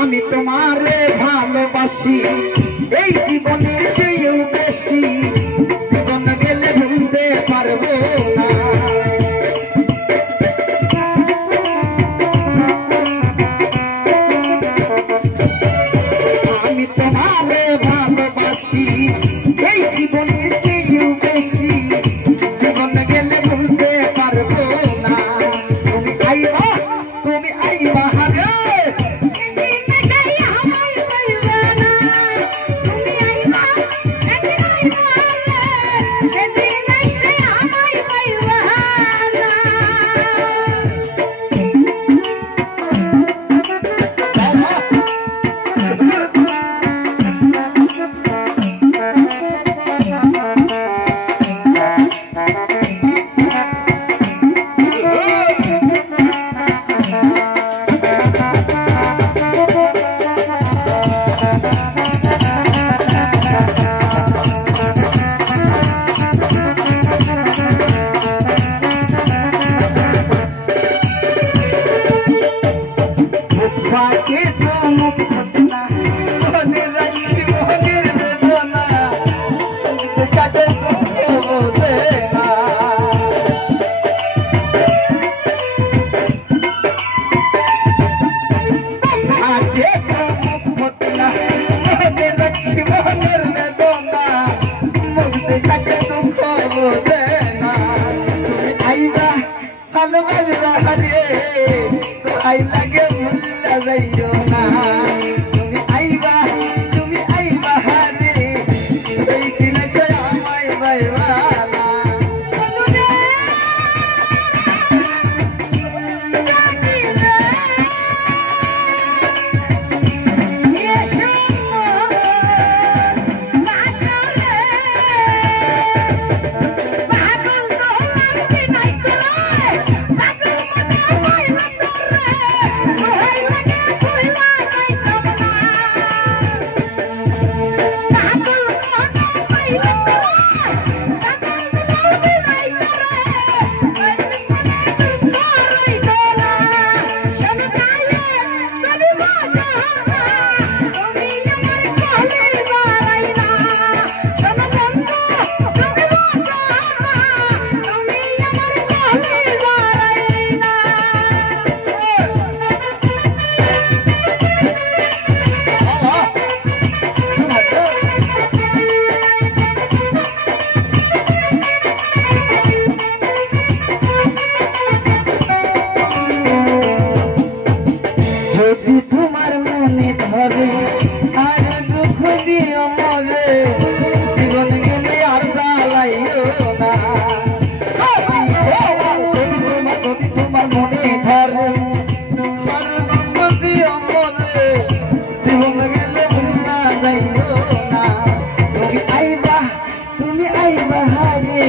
আমি তোমারে ভালোবাসি এই জীবনের চেয়েও বেশি, জীবন গেলে ভুলতে পারবো না। আমি তোমারে ভালোবাসি এই জীবনের চেয়েও বেশি, জীবন গেলে ভুলতে পারবো না। তুমি আইবা হারে I like it, তুমি আইবা হারে এই দিন আমায় বাইবানা। যদি তোমার মনে ধরে আর দুঃখ দিও মরে, জীবন গেলে আর জ্বালাইও না। যদি তোমার মনে ধরে আর দুঃখ দিও মরে, জীবন গেলে ভুলা যাইও না। তুমি আইবা হারে